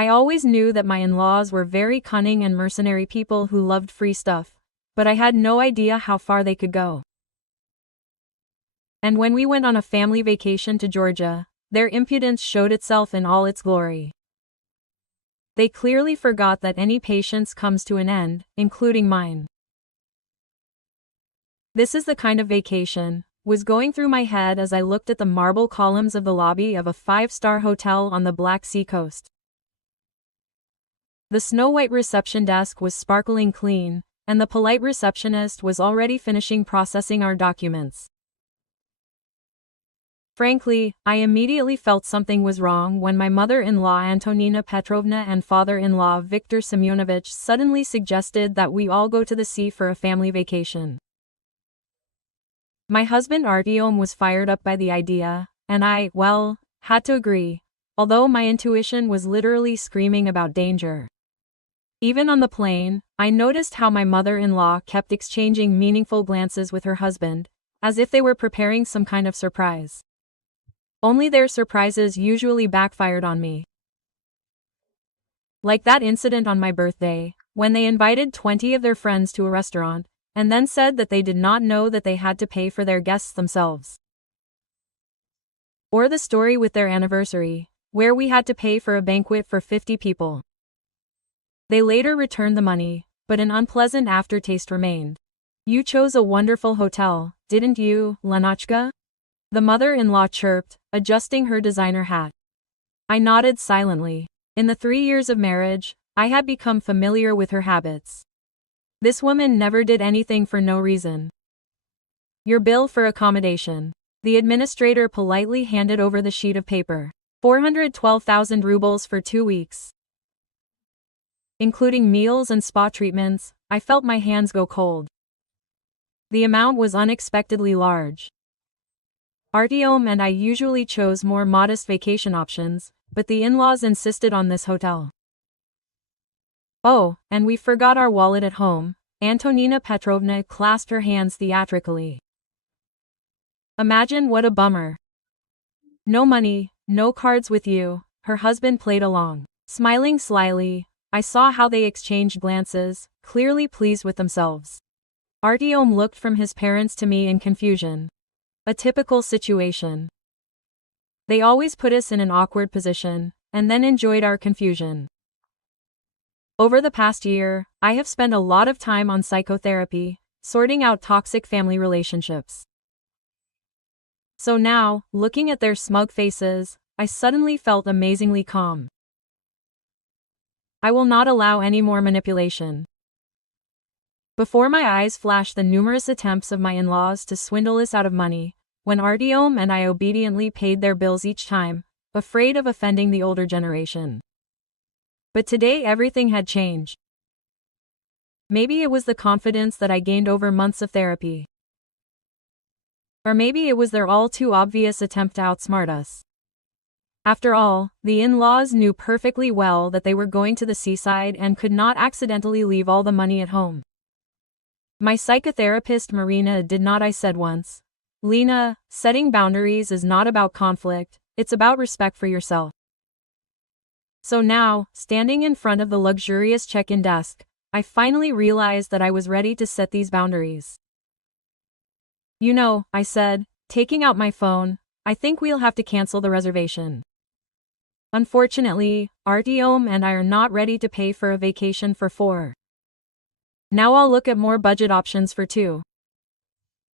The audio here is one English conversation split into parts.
I always knew that my in-laws were very cunning and mercenary people who loved free stuff, but I had no idea how far they could go. And when we went on a family vacation to Georgia, their impudence showed itself in all its glory. They clearly forgot that any patience comes to an end, including mine. This is the kind of vacation was going through my head as I looked at the marble columns of the lobby of a 5-star hotel on the Black Sea coast. The snow-white reception desk was sparkling clean, and the polite receptionist was already finishing processing our documents. Frankly, I immediately felt something was wrong when my mother-in-law Antonina Petrovna and father-in-law Viktor Semyonovich suddenly suggested that we all go to the sea for a family vacation. My husband Artyom was fired up by the idea, and I, well, had to agree, although my intuition was literally screaming about danger. Even on the plane, I noticed how my mother-in-law kept exchanging meaningful glances with her husband, as if they were preparing some kind of surprise. Only their surprises usually backfired on me. Like that incident on my birthday, when they invited 20 of their friends to a restaurant, and then said that they did not know that they had to pay for their guests themselves. Or the story with their anniversary, where we had to pay for a banquet for 50 people. They later returned the money, but an unpleasant aftertaste remained. You chose a wonderful hotel, didn't you, Lenotchka? The mother-in-law chirped, adjusting her designer hat. I nodded silently. In the 3 years of marriage, I had become familiar with her habits. This woman never did anything for no reason. Your bill for accommodation. The administrator politely handed over the sheet of paper. 412,000 rubles for 2 weeks. Including meals and spa treatments, I felt my hands go cold. The amount was unexpectedly large. Artyom and I usually chose more modest vacation options, but the in-laws insisted on this hotel. Oh, and we forgot our wallet at home. Antonina Petrovna clasped her hands theatrically. Imagine what a bummer. No money, no cards with you, her husband played along. Smiling slyly, I saw how they exchanged glances, clearly pleased with themselves. Artyom looked from his parents to me in confusion. A typical situation. They always put us in an awkward position, and then enjoyed our confusion. Over the past year, I have spent a lot of time on psychotherapy, sorting out toxic family relationships. So now, looking at their smug faces, I suddenly felt amazingly calm. I will not allow any more manipulation. Before my eyes flashed the numerous attempts of my in-laws to swindle us out of money, when Artyom and I obediently paid their bills each time, afraid of offending the older generation. But today everything had changed. Maybe it was the confidence that I gained over months of therapy. Or maybe it was their all-too-obvious attempt to outsmart us. After all, the in-laws knew perfectly well that they were going to the seaside and could not accidentally leave all the money at home. My psychotherapist Marina did not. I said once, Lena, setting boundaries is not about conflict, it's about respect for yourself. So now, standing in front of the luxurious check-in desk, I finally realized that I was ready to set these boundaries. You know, I said, taking out my phone, I think we'll have to cancel the reservation. Unfortunately, Artyom and I are not ready to pay for a vacation for 4. Now I'll look at more budget options for 2.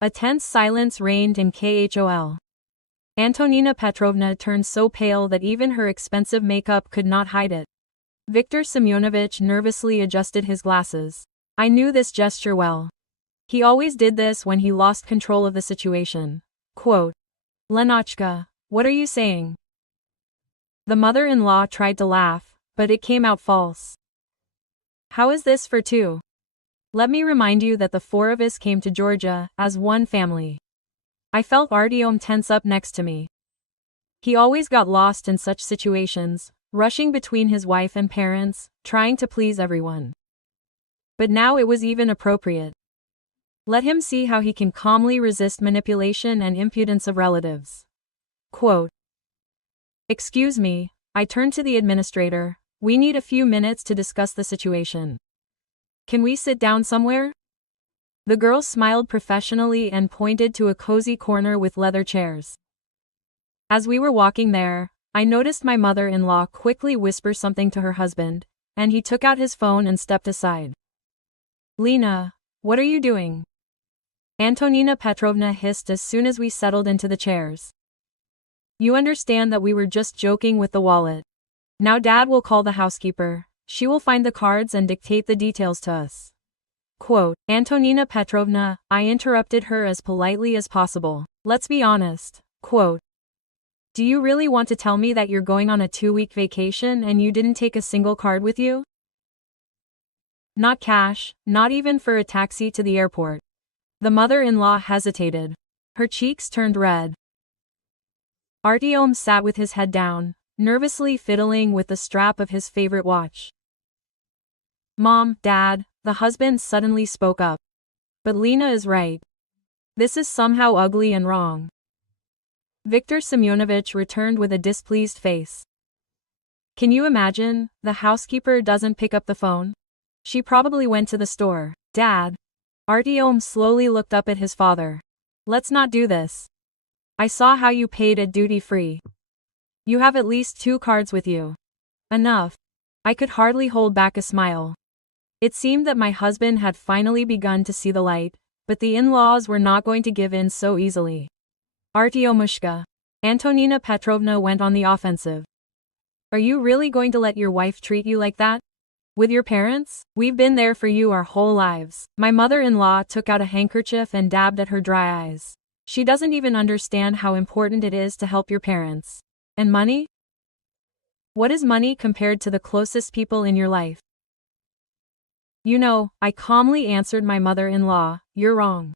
A tense silence reigned in KHOL. Antonina Petrovna turned so pale that even her expensive makeup could not hide it. Viktor Semyonovich nervously adjusted his glasses. I knew this gesture well. He always did this when he lost control of the situation. Quote, Lenotchka, what are you saying? The mother-in-law tried to laugh, but it came out false. How is this for 2? Let me remind you that the 4 of us came to Georgia as one family. I felt Artyom tense up next to me. He always got lost in such situations, rushing between his wife and parents, trying to please everyone. But now it was even appropriate. Let him see how he can calmly resist manipulation and impudence of relatives. Quote, Excuse me, I turned to the administrator, We need a few minutes to discuss the situation. Can we sit down somewhere? The girl smiled professionally and pointed to a cozy corner with leather chairs. As we were walking there, I noticed my mother-in-law quickly whisper something to her husband, and he took out his phone and stepped aside. Lena, what are you doing? Antonina Petrovna hissed as soon as we settled into the chairs. You understand that we were just joking with the wallet. Now Dad will call the housekeeper. She will find the cards and dictate the details to us. Quote, Antonina Petrovna, I interrupted her as politely as possible. Let's be honest. Quote, do you really want to tell me that you're going on a 2-week vacation and you didn't take a single card with you? Not cash, not even for a taxi to the airport. The mother-in-law hesitated. Her cheeks turned red. Artyom sat with his head down, nervously fiddling with the strap of his favorite watch. Mom, Dad, the husband suddenly spoke up. But Lena is right. This is somehow ugly and wrong. Viktor Semyonovich returned with a displeased face. Can you imagine, the housekeeper doesn't pick up the phone? She probably went to the store. Dad. Artyom slowly looked up at his father. Let's not do this. I saw how you paid at duty-free. You have at least 2 cards with you. Enough. I could hardly hold back a smile. It seemed that my husband had finally begun to see the light, but the in-laws were not going to give in so easily. Artyomushka. Antonina Petrovna went on the offensive. Are you really going to let your wife treat you like that? With your parents? We've been there for you our whole lives. My mother-in-law took out a handkerchief and dabbed at her dry eyes. She doesn't even understand how important it is to help your parents. And money? What is money compared to the closest people in your life? You know, I calmly answered my mother-in-law, you're wrong.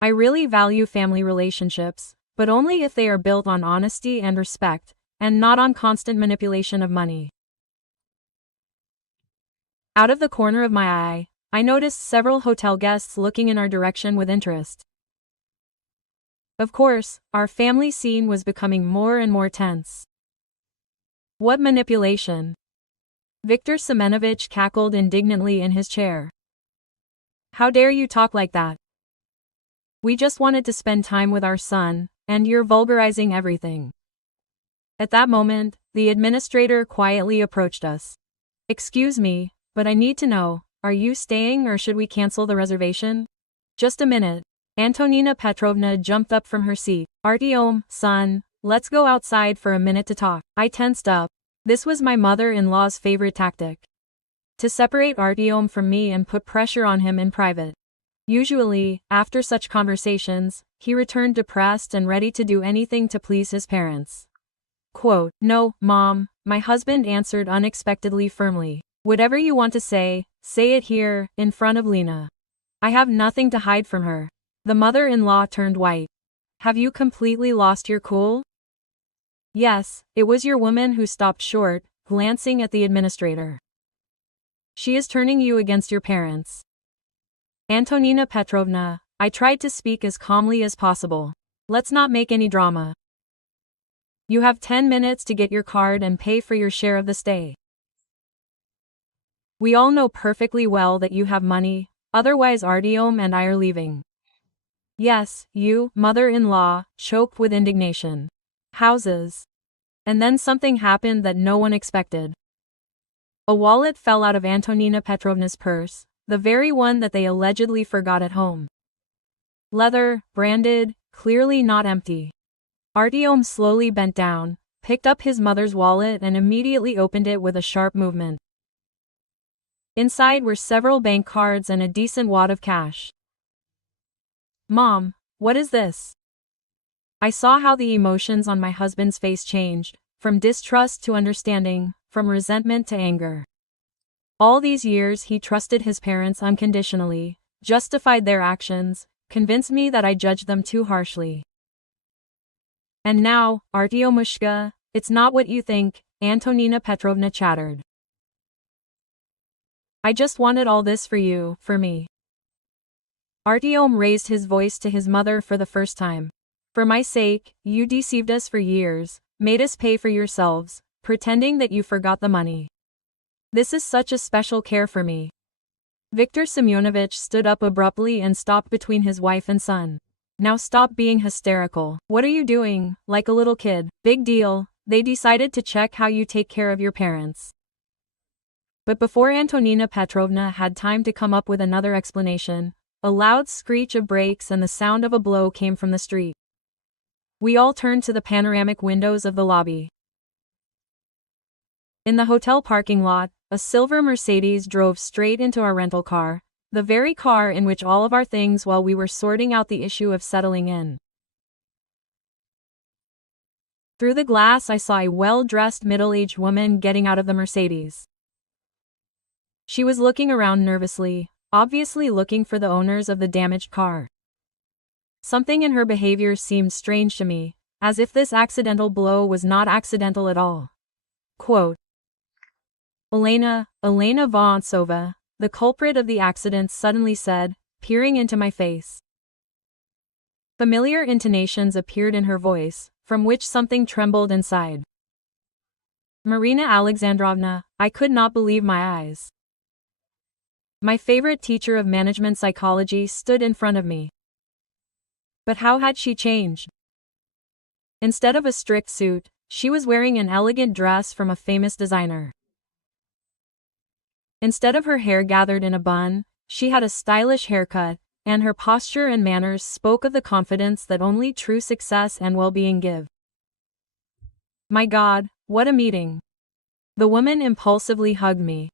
I really value family relationships, but only if they are built on honesty and respect, and not on constant manipulation of money. Out of the corner of my eye, I noticed several hotel guests looking in our direction with interest. Of course, our family scene was becoming more and more tense. What manipulation? Viktor Semenovich cackled indignantly in his chair. How dare you talk like that? We just wanted to spend time with our son, and you're vulgarizing everything. At that moment, the administrator quietly approached us. Excuse me, but I need to know, are you staying or should we cancel the reservation? Just a minute. Antonina Petrovna jumped up from her seat. Artyom, son, let's go outside for a minute to talk. I tensed up. This was my mother-in-law's favorite tactic. To separate Artyom from me and put pressure on him in private. Usually, after such conversations, he returned depressed and ready to do anything to please his parents. Quote, no, Mom, my husband answered unexpectedly firmly. Whatever you want to say it here, in front of Lena. I have nothing to hide from her. The mother-in-law turned white. Have you completely lost your cool? Yes, it was your woman who stopped short, glancing at the administrator. She is turning you against your parents. Antonina Petrovna, I tried to speak as calmly as possible. Let's not make any drama. You have 10 minutes to get your card and pay for your share of the stay. We all know perfectly well that you have money, otherwise Artyom and I are leaving. Yes, you, mother-in-law, choked with indignation. Houses. And then something happened that no one expected. A wallet fell out of Antonina Petrovna's purse, the very one that they allegedly forgot at home. Leather, branded, clearly not empty. Artyom slowly bent down, picked up his mother's wallet and immediately opened it with a sharp movement. Inside were several bank cards and a decent wad of cash. Mom, what is this? I saw how the emotions on my husband's face changed, from distrust to understanding, from resentment to anger. All these years he trusted his parents unconditionally, justified their actions, convinced me that I judged them too harshly. And now, Artyomushka, it's not what you think, Antonina Petrovna chattered. I just wanted all this for you, for me. Artyom raised his voice to his mother for the first time. For my sake, you deceived us for years, made us pay for yourselves, pretending that you forgot the money. This is such a special care for me. Viktor Semyonovich stood up abruptly and stopped between his wife and son. Now stop being hysterical. What are you doing? Like a little kid. Big deal. They decided to check how you take care of your parents. But before Antonina Petrovna had time to come up with another explanation, a loud screech of brakes and the sound of a blow came from the street. We all turned to the panoramic windows of the lobby. In the hotel parking lot, a silver Mercedes drove straight into our rental car, the very car in which all of our things while we were sorting out the issue of settling in. Through the glass I saw a well-dressed middle-aged woman getting out of the Mercedes. She was looking around nervously, obviously looking for the owners of the damaged car. Something in her behavior seemed strange to me, as if this accidental blow was not accidental at all. Quote, Elena Vorontsova, the culprit of the accident, suddenly said, peering into my face. Familiar intonations appeared in her voice, from which something trembled inside. Marina Alexandrovna, I could not believe my eyes. My favorite teacher of management psychology stood in front of me. But how had she changed? Instead of a strict suit, she was wearing an elegant dress from a famous designer. Instead of her hair gathered in a bun, she had a stylish haircut, and her posture and manners spoke of the confidence that only true success and well-being give. My God, what a meeting! The woman impulsively hugged me.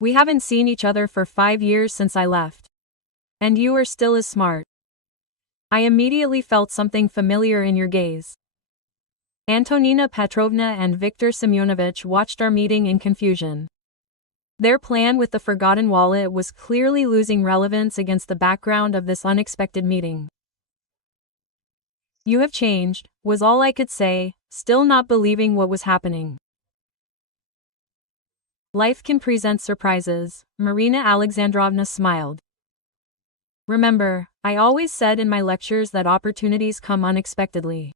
We haven't seen each other for 5 years since I left. And you are still as smart. I immediately felt something familiar in your gaze. Antonina Petrovna and Viktor Semyonovich watched our meeting in confusion. Their plan with the forgotten wallet was clearly losing relevance against the background of this unexpected meeting. You have changed, was all I could say, still not believing what was happening. Life can present surprises, Marina Alexandrovna smiled. Remember, I always said in my lectures that opportunities come unexpectedly.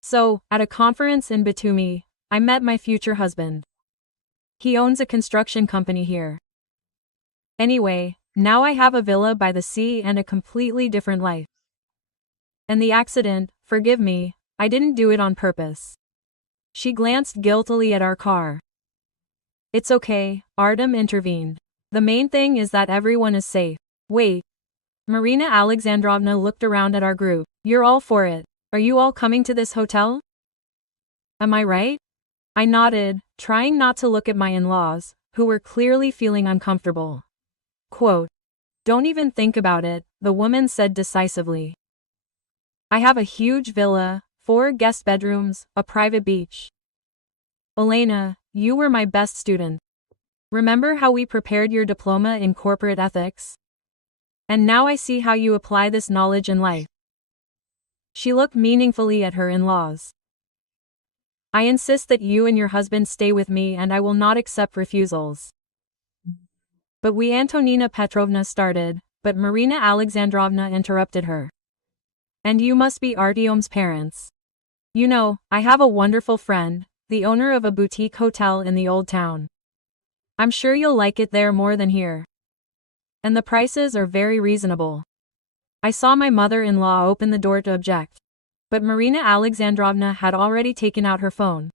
So, at a conference in Batumi, I met my future husband. He owns a construction company here. Anyway, now I have a villa by the sea and a completely different life. And the accident, forgive me, I didn't do it on purpose. She glanced guiltily at our car. It's okay, Artem intervened. The main thing is that everyone is safe. Wait. Marina Alexandrovna looked around at our group. You're all for it. Are you all coming to this hotel? Am I right? I nodded, trying not to look at my in-laws, who were clearly feeling uncomfortable. Quote, Don't even think about it, the woman said decisively. I have a huge villa, 4 guest bedrooms, a private beach. Elena, you were my best student. Remember how we prepared your diploma in corporate ethics? And now I see how you apply this knowledge in life. She looked meaningfully at her in-laws. I insist that you and your husband stay with me and I will not accept refusals. But Antonina Petrovna started, but Marina Alexandrovna interrupted her. And you must be Artyom's parents. You know, I have a wonderful friend, the owner of a boutique hotel in the old town. I'm sure you'll like it there more than here. And the prices are very reasonable. I saw my mother-in-law open the door to object. But Marina Alexandrovna had already taken out her phone.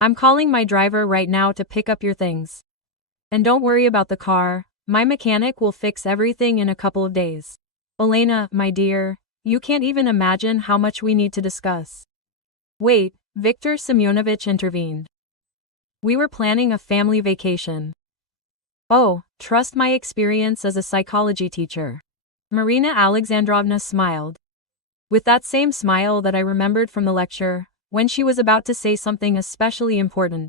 I'm calling my driver right now to pick up your things. And don't worry about the car, my mechanic will fix everything in a couple of days. Elena, my dear, you can't even imagine how much we need to discuss. Wait, Viktor Semyonovich intervened. We were planning a family vacation. Oh, trust my experience as a psychology teacher. Marina Alexandrovna smiled. With that same smile that I remembered from the lecture, when she was about to say something especially important.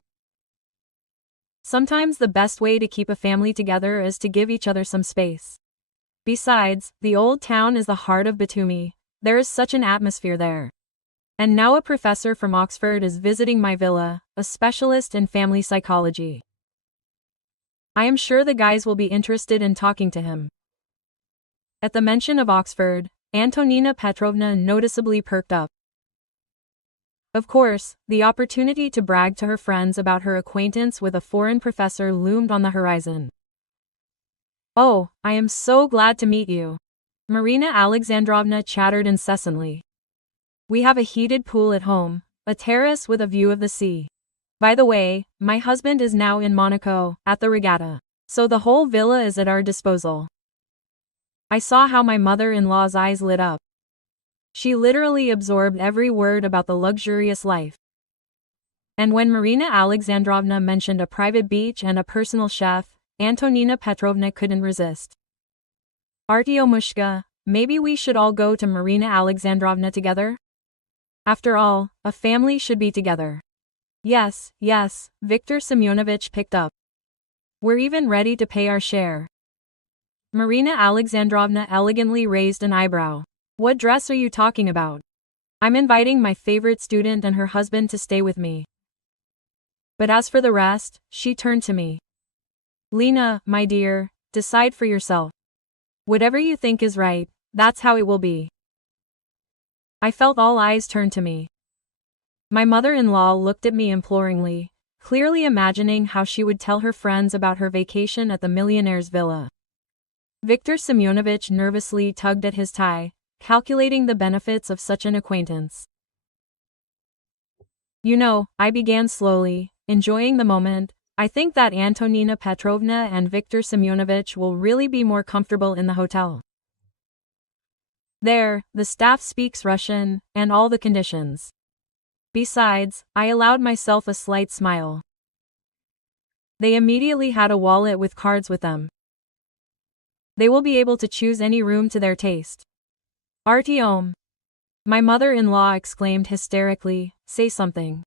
Sometimes the best way to keep a family together is to give each other some space. Besides, the old town is the heart of Batumi, there is such an atmosphere there. And now a professor from Oxford is visiting my villa, a specialist in family psychology. I am sure the guys will be interested in talking to him. At the mention of Oxford, Antonina Petrovna noticeably perked up. Of course, the opportunity to brag to her friends about her acquaintance with a foreign professor loomed on the horizon. "Oh, I am so glad to meet you," Marina Alexandrovna chattered incessantly. "We have a heated pool at home, a terrace with a view of the sea. By the way, my husband is now in Monaco, at the regatta, so the whole villa is at our disposal." I saw how my mother-in-law's eyes lit up. She literally absorbed every word about the luxurious life. And when Marina Alexandrovna mentioned a private beach and a personal chef, Antonina Petrovna couldn't resist. "Artyomushka, maybe we should all go to Marina Alexandrovna together? After all, a family should be together." Yes, yes, Viktor Semyonovich picked up. "We're even ready to pay our share." Marina Alexandrovna elegantly raised an eyebrow. "What dress are you talking about? I'm inviting my favorite student and her husband to stay with me." But as for the rest, she turned to me. "Lena, my dear, decide for yourself. Whatever you think is right, that's how it will be." I felt all eyes turn to me. My mother-in-law looked at me imploringly, clearly imagining how she would tell her friends about her vacation at the millionaire's villa. Viktor Semyonovich nervously tugged at his tie, calculating the benefits of such an acquaintance. "You know," I began slowly, enjoying the moment, "I think that Antonina Petrovna and Viktor Semyonovich will really be more comfortable in the hotel. There, the staff speaks Russian, and all the conditions." Besides, I allowed myself a slight smile. They immediately had a wallet with cards with them. They will be able to choose any room to their taste. "Artyom!" My mother-in-law exclaimed hysterically, "Say something."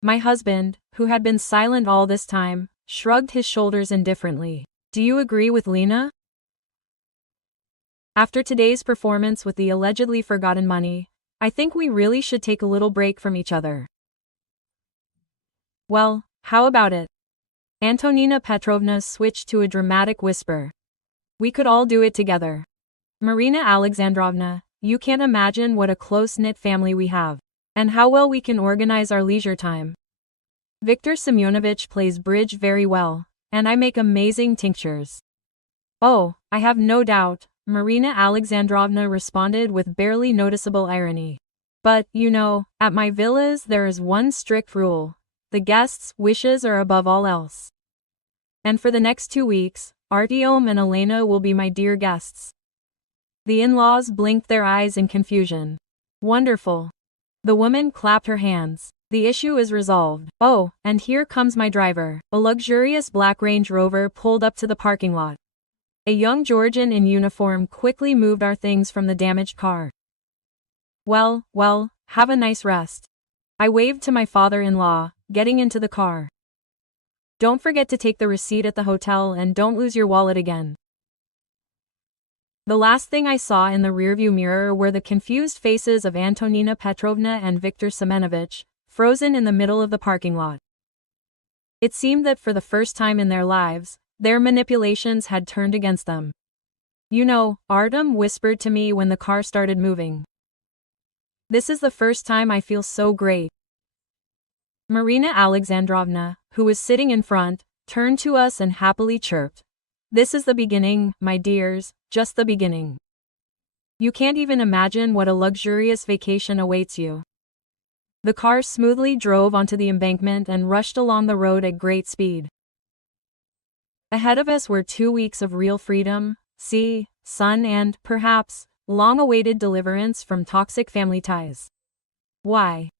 My husband, who had been silent all this time, shrugged his shoulders indifferently. "Do you agree with Lena? After today's performance with the allegedly forgotten money, I think we really should take a little break from each other." "Well, how about it?" Antonina Petrovna switched to a dramatic whisper. "We could all do it together. Marina Alexandrovna, you can't imagine what a close-knit family we have, and how well we can organize our leisure time. Viktor Semyonovich plays bridge very well, and I make amazing tinctures." "Oh, I have no doubt," Marina Alexandrovna responded with barely noticeable irony. "But, you know, at my villas there is one strict rule: the guests' wishes are above all else. And for the next 2 weeks, Artyom and Elena will be my dear guests." The in-laws blinked their eyes in confusion. "Wonderful." The woman clapped her hands. "The issue is resolved." "Oh, and here comes my driver." A luxurious black Range Rover pulled up to the parking lot. A young Georgian in uniform quickly moved our things from the damaged car. Well, have a nice rest." I waved to my father-in-law, getting into the car. "Don't forget to take the receipt at the hotel and don't lose your wallet again." The last thing I saw in the rearview mirror were the confused faces of Antonina Petrovna and Viktor Semyonovich, frozen in the middle of the parking lot. It seemed that for the first time in their lives, their manipulations had turned against them. "You know," Artem whispered to me when the car started moving, "this is the first time I feel so great." Marina Alexandrovna, who was sitting in front, turned to us and happily chirped. "This is the beginning, my dears, just the beginning. You can't even imagine what a luxurious vacation awaits you." The car smoothly drove onto the embankment and rushed along the road at great speed. Ahead of us were 2 weeks of real freedom, sea, sun and, perhaps, long-awaited deliverance from toxic family ties. Why?